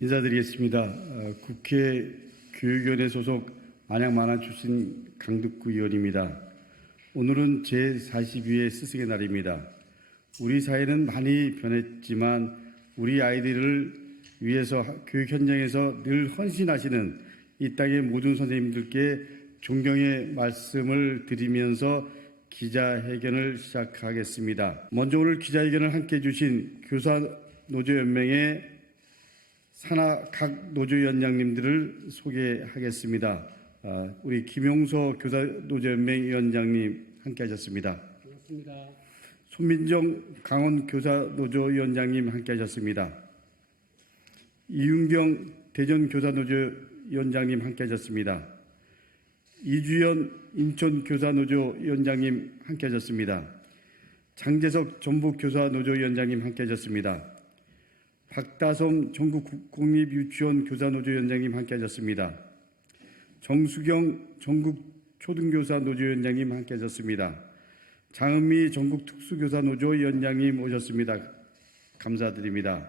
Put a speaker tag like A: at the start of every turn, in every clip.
A: 인사드리겠습니다. 어, 국회 교육위원회 소속 안양만안 출신 강득구 의원입니다. 오늘은 제42회 스승의 날입니다. 우리 사회는 많이 변했지만 우리 아이들을 위해서 하- 교육 현장에서 늘 헌신하시는 이 땅의 모든 선생님들께 존경의 말씀을 드리면서 기자회견을 시작하겠습니다. 먼저 오늘 기자회견을 함께 해주신 교사노조연맹의 산하 각 노조위원장님들을 소개하겠습니다. 아, 우리 김용서 교사 노조연맹 위원장님 함께하셨습니다.
B: 반갑습니다.
A: 손민정 강원 교사 노조위원장님 함께하셨습니다. 이윤경 대전 교사 노조위원장님 함께하셨습니다. 이주연 인천 교사 노조위원장님 함께하셨습니다. 장재석 전북 교사 노조위원장님 함께하셨습니다. 박다솜 전국국립유치원 교사노조 위원장님 함께 하셨습니다. 정수경 전국초등교사 노조 위원장님 함께 하셨습니다. 장은미 전국특수교사 노조 위원장님 오셨습니다. 감사드립니다.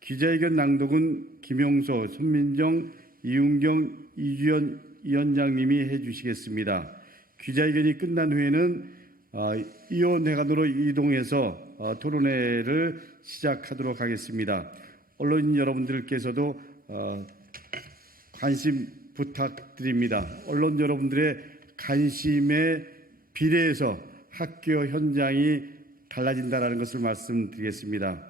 A: 기자회견 낭독은 김용서, 손민정, 이웅경, 이주연 위원장님이 해주시겠습니다. 기자회견이 끝난 후에는 어, 이원회관으로 이동해서 어, 토론회를 시작하도록 하겠습니다. 언론인 여러분들께서도 어, 관심 부탁드립니다. 언론 여러분들의 관심에 비례해서 학교 현장이 달라진다는 것을 말씀드리겠습니다.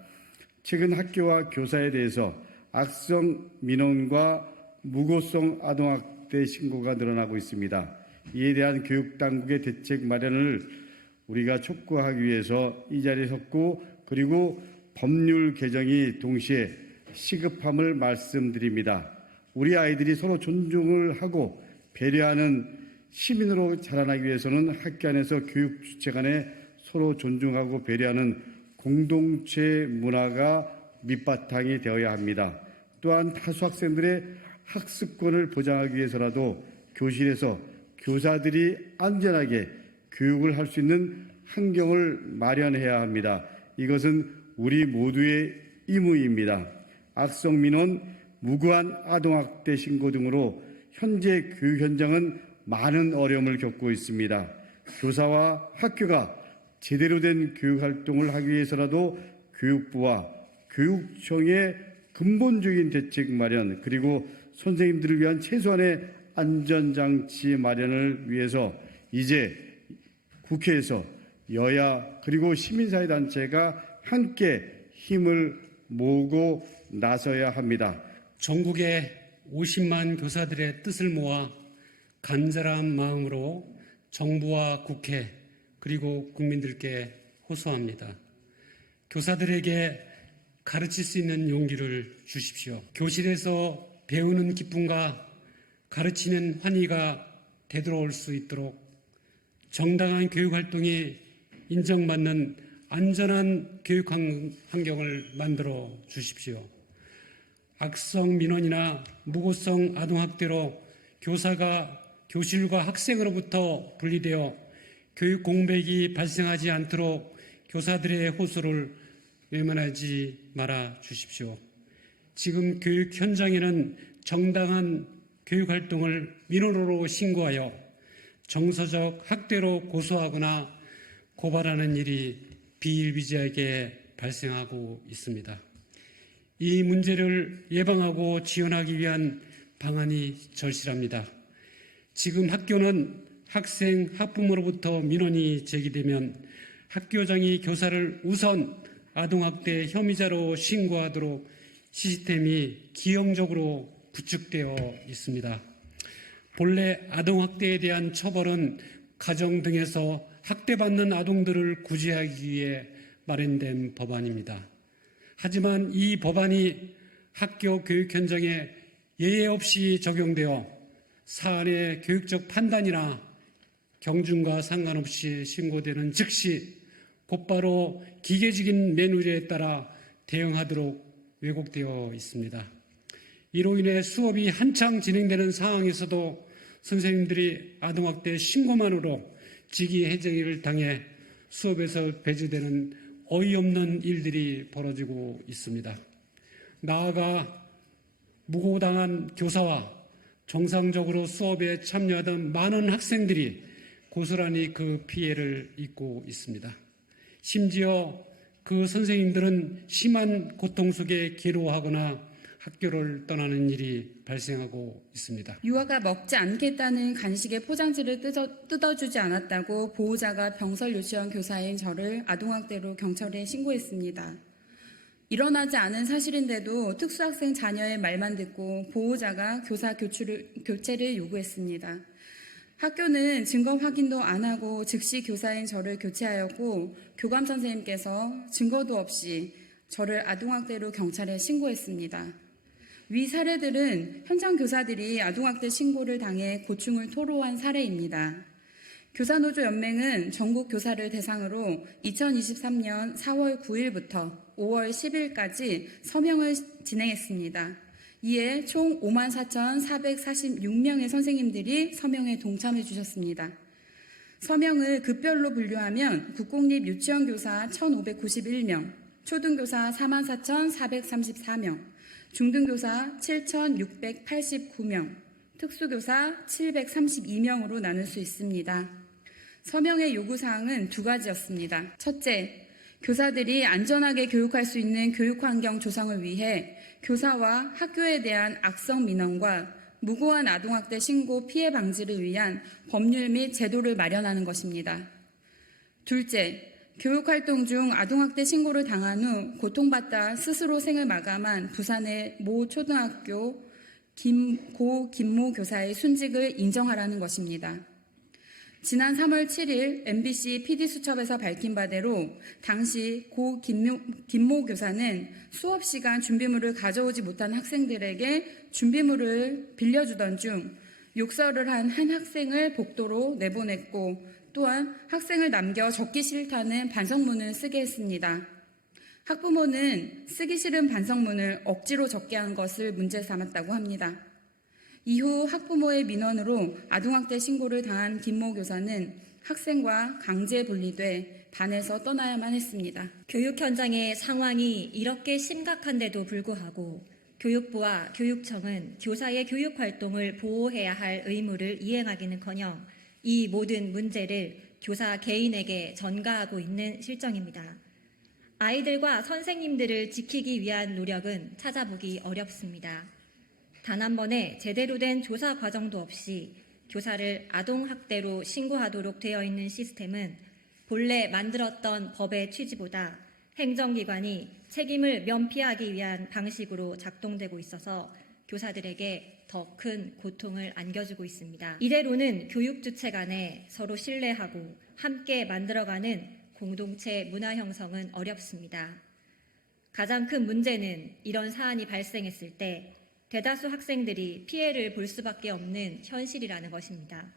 A: 최근 학교와 교사에 대해서 악성 민원과 무고성 아동학대 신고가 늘어나고 있습니다. 이에 대한 교육당국의 대책 마련을 우리가 촉구하기 위해서 이 자리에 섰고 그리고 법률 개정이 동시에 시급함을 말씀드립니다. 우리 아이들이 서로 존중을 하고 배려하는 시민으로 자라나기 위해서는 학교 안에서 교육 주체 간에 서로 존중하고 배려하는 공동체 문화가 밑바탕이 되어야 합니다. 또한 다수 학생들의 학습권을 보장하기 위해서라도 교실에서 교사들이 안전하게 교육을 할 수 있는 환경을 마련해야 합니다. 이것은 우리 모두의 의무입니다. 악성 민원, 무고한 아동학대 신고 등으로 현재 교육 현장은 많은 어려움을 겪고 있습니다. 교사와 학교가 제대로 된 교육 활동을 하기 위해서라도 교육부와 교육청의 근본적인 대책 마련 그리고 선생님들을 위한 최소한의 안전장치 마련을 위해서 이제 국회에서 여야 그리고 시민사회단체가 함께 힘을 모으고 나서야 합니다.
B: 전국의 50만 교사들의 뜻을 모아 간절한 마음으로 정부와 국회 그리고 국민들께 호소합니다. 교사들에게 가르칠 수 있는 용기를 주십시오. 교실에서 배우는 기쁨과 가르치는 환희가 되돌아올 수 있도록 정당한 교육 활동이 인정받는 안전한 교육 환- 환경을 만들어 주십시오. 악성 민원이나 무고성 아동 학대로 교사가 교실과 학생으로부터 분리되어 교육 공백이 발생하지 않도록 교사들의 호소를 외면하지 말아 주십시오. 지금 교육 현장에는 정당한 교육 활동을 민원으로 신고하여 정서적 학대로 고소하거나 고발하는 일이 비일비재하게 발생하고 있습니다. 이 문제를 예방하고 지원하기 위한 방안이 절실합니다. 지금 학교는 학생, 학부모로부터 민원이 제기되면 학교장이 교사를 우선 아동학대 혐의자로 신고하도록 시스템이 기형적으로 구축되어 있습니다. 본래 아동학대에 대한 처벌은 가정 등에서 학대받는 아동들을 구제하기 위해 마련된 법안입니다. 하지만 이 법안이 학교 교육 현장에 예외 없이 적용되어 사안의 교육적 판단이나 경중과 상관없이 신고되는 즉시 곧바로 기계적인 매뉴얼에 따라 대응하도록 왜곡되어 있습니다. 이로 인해 수업이 한창 진행되는 상황에서도 선생님들이 아동학대 신고만으로 직위 해제를 당해 수업에서 배제되는 어이없는 일들이 벌어지고 있습니다. 나아가 무고당한 교사와 정상적으로 수업에 참여하던 많은 학생들이 고스란히 그 피해를 입고 있습니다. 심지어 그 선생님들은 심한 고통 속에 기로하거나 학교를 떠나는 일이 발생하고 있습니다.
C: 유아가 먹지 않겠다는 간식의 포장지를 뜯어, 뜯어 주지 않았다고 보호자가 병설 유치원 교사인 저를 아동학대로 경찰에 신고했습니다. 일어나지 않은 사실인데도 특수학생 자녀의 말만 듣고 보호자가 교사 교출을, 교체를 요구했습니다. 학교는 증거 확인도 안 하고 즉시 교사인 저를 교체하였고 교감 선생님께서 증거도 없이 저를 아동학대로 경찰에 신고했습니다. 위 사례들은 현장 교사들이 아동학대 신고를 당해 고충을 토로한 사례입니다. 교사노조 연맹은 전국 교사를 대상으로 2023년 4월 9일부터 5월 10일까지 서명을 진행했습니다. 이에 총 54,446명의 선생님들이 서명에 동참해 주셨습니다. 서명을 급별로 분류하면 국공립 유치원 교사 1,591명, 초등교사 44,434명, 중등교사 7,689명, 특수교사 732명으로 나눌 수 있습니다. 서명의 요구사항은 두 가지였습니다. 첫째, 교사들이 안전하게 교육할 수 있는 교육 환경 조성을 위해 교사와 학교에 대한 악성 민원과 무고한 아동학대 신고 피해 방지를 위한 법률 및 제도를 마련하는 것입니다. 둘째, 교육활동 중 아동학대 신고를 당한 후 고통받다 스스로 생을 마감한 부산의 모 초등학교 김, 고 김모 교사의 순직을 인정하라는 것입니다. 지난 3월 7일 MBC PD수첩에서 밝힌 바대로 당시 고 김모, 김모 교사는 수업 시간 준비물을 가져오지 못한 학생들에게 준비물을 빌려주던 중 욕설을 한 한 학생을 복도로 내보냈고 또한 학생을 남겨 적기 싫다는 반성문을 쓰게 했습니다. 학부모는 쓰기 싫은 반성문을 억지로 적게 한 것을 문제 삼았다고 합니다. 이후 학부모의 민원으로 아동학대 신고를 당한 김모 교사는 학생과 강제 분리돼 반에서 떠나야만 했습니다.
D: 교육 현장의 상황이 이렇게 심각한데도 불구하고 교육부와 교육청은 교사의 교육 활동을 보호해야 할 의무를 이행하기는커녕 이 모든 문제를 교사 개인에게 전가하고 있는 실정입니다. 아이들과 선생님들을 지키기 위한 노력은 찾아보기 어렵습니다. 단 한 번의 제대로 된 조사 과정도 없이 교사를 아동학대로 신고하도록 되어 있는 시스템은 본래 만들었던 법의 취지보다 행정기관이 책임을 면피하기 위한 방식으로 작동되고 있어서 교사들에게 더 큰 고통을 안겨주고 있습니다. 이대로는 교육 주체 간에 서로 신뢰하고 함께 만들어가는 공동체 문화 형성은 어렵습니다. 가장 큰 문제는 이런 사안이 발생했을 때 대다수 학생들이 피해를 볼 수밖에 없는 현실이라는 것입니다.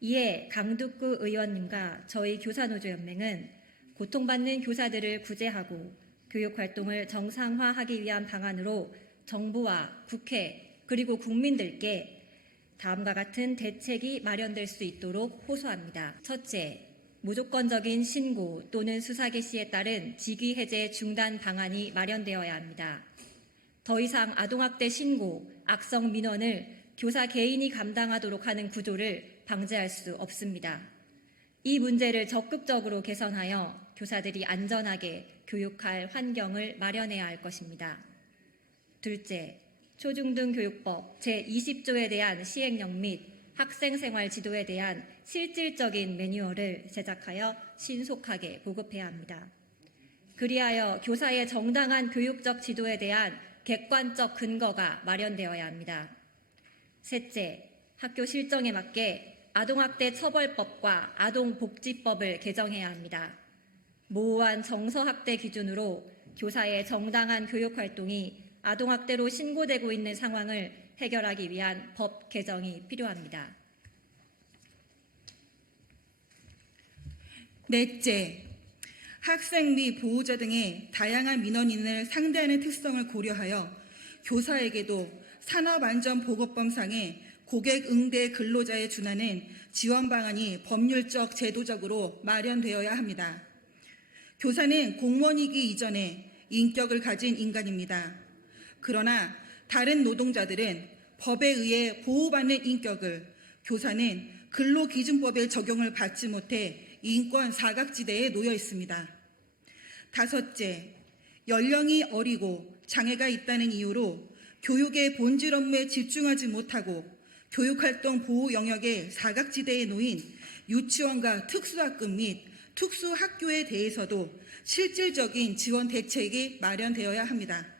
D: 이에 강두구 의원님과 저희 교사노조연맹은 고통받는 교사들을 구제하고 교육 활동을 정상화하기 위한 방안으로 정부와 국회 그리고 국민들께 다음과 같은 대책이 마련될 수 있도록 호소합니다. 첫째, 무조건적인 신고 또는 수사 개시에 따른 직위 해제 중단 방안이 마련되어야 합니다. 더 이상 아동학대 신고, 악성 민원을 교사 개인이 감당하도록 하는 구조를 방지할 수 없습니다. 이 문제를 적극적으로 개선하여 교사들이 안전하게 교육할 환경을 마련해야 할 것입니다. 둘째, 초중등교육법 제20조에 대한 시행령 및 학생생활 지도에 대한 실질적인 매뉴얼을 제작하여 신속하게 보급해야 합니다. 그리하여 교사의 정당한 교육적 지도에 대한 객관적 근거가 마련되어야 합니다. 셋째, 학교 실정에 맞게 아동학대 처벌법과 아동복지법을 개정해야 합니다. 모호한 정서학대 기준으로 교사의 정당한 교육활동이 아동학대로 신고되고 있는 상황을 해결하기 위한 법 개정이 필요합니다.
E: 넷째, 학생 및 보호자 등의 다양한 민원인을 상대하는 특성을 고려하여 교사에게도 산업안전보건법상의 고객 응대 근로자에 준하는 지원 방안이 법률적 제도적으로 마련되어야 합니다. 교사는 공무원이기 이전에 인격을 가진 인간입니다. 그러나 다른 노동자들은 법에 의해 보호받는 인격을 교사는 근로기준법의 적용을 받지 못해 인권 사각지대에 놓여 있습니다. 다섯째, 연령이 어리고 장애가 있다는 이유로 교육의 본질 업무에 집중하지 못하고 교육활동 보호 영역의 사각지대에 놓인 유치원과 특수학급 및 특수학교에 대해서도 실질적인 지원 대책이 마련되어야 합니다.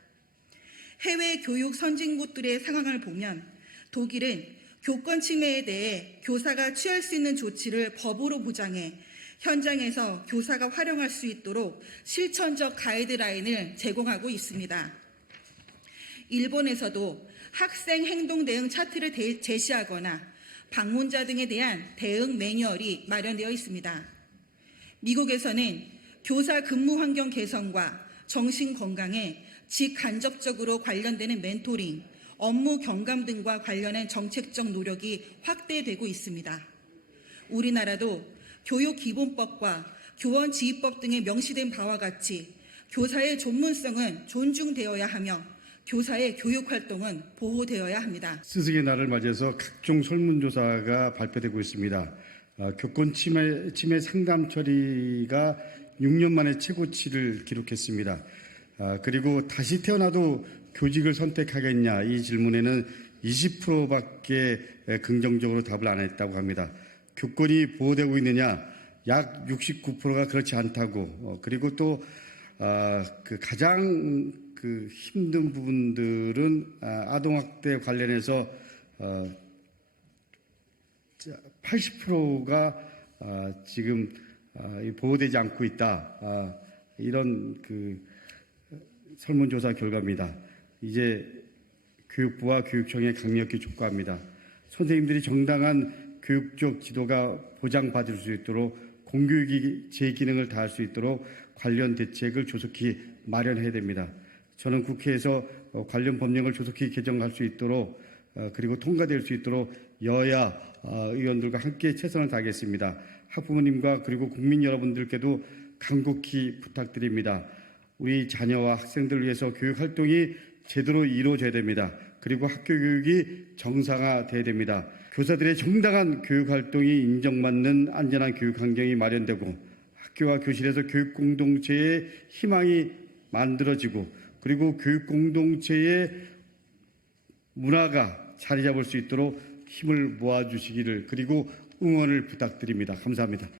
E: 해외 교육 선진국들의 상황을 보면 독일은 교권 침해에 대해 교사가 취할 수 있는 조치를 법으로 보장해 현장에서 교사가 활용할 수 있도록 실천적 가이드라인을 제공하고 있습니다. 일본에서도 학생 행동 대응 차트를 대- 제시하거나 방문자 등에 대한 대응 매뉴얼이 마련되어 있습니다. 미국에서는 교사 근무 환경 개선과 정신 건강에 직간접적으로 관련되는 멘토링, 업무 경감 등과 관련한 정책적 노력이 확대되고 있습니다. 우리나라도 교육기본법과 교원지휘법 등에 명시된 바와 같이 교사의 전문성은 존중되어야 하며 교사의 교육 활동은 보호되어야 합니다.
A: 스승의 날을 맞이해서 각종 설문조사가 발표되고 있습니다. 아, 교권 침해, 침해 상담 처리가 6년 만에 최고치를 기록했습니다. 아, 그리고 다시 태어나도 교직을 선택하겠냐 이 질문에는 20%밖에 긍정적으로 답을 안 했다고 합니다. 교권이 보호되고 있느냐? 약 69%가 그렇지 않다고. 어, 그리고 또 아, 그 가장 그 힘든 부분들은 아, 아동학대 관련해서 어, 80%가 아, 지금 보호되지 않고 있다. 아, 이런 그 설문조사 결과입니다. 이제 교육부와 교육청에 강력히 촉구합니다. 선생님들이 정당한 교육적 지도가 보장받을 수 있도록 공교육이 제 기능을 다할 수 있도록 관련 대책을 조속히 마련해야 됩니다. 저는 국회에서 어, 관련 법령을 조속히 개정할 수 있도록 어, 그리고 통과될 수 있도록 여야 어, 의원들과 함께 최선을 다하겠습니다. 학부모님과 그리고 국민 여러분들께도 간곡히 부탁드립니다. 우리 자녀와 학생들을 위해서 교육 활동이 제대로 이루어져야 됩니다. 그리고 학교 교육이 정상화돼야 됩니다. 교사들의 정당한 교육 활동이 인정받는 안전한 교육 환경이 마련되고 학교와 교실에서 교육 공동체의 희망이 만들어지고 그리고 교육 공동체의 문화가 자리 잡을 수 있도록 힘을 모아주시기를 그리고 응원을 부탁드립니다. 감사합니다.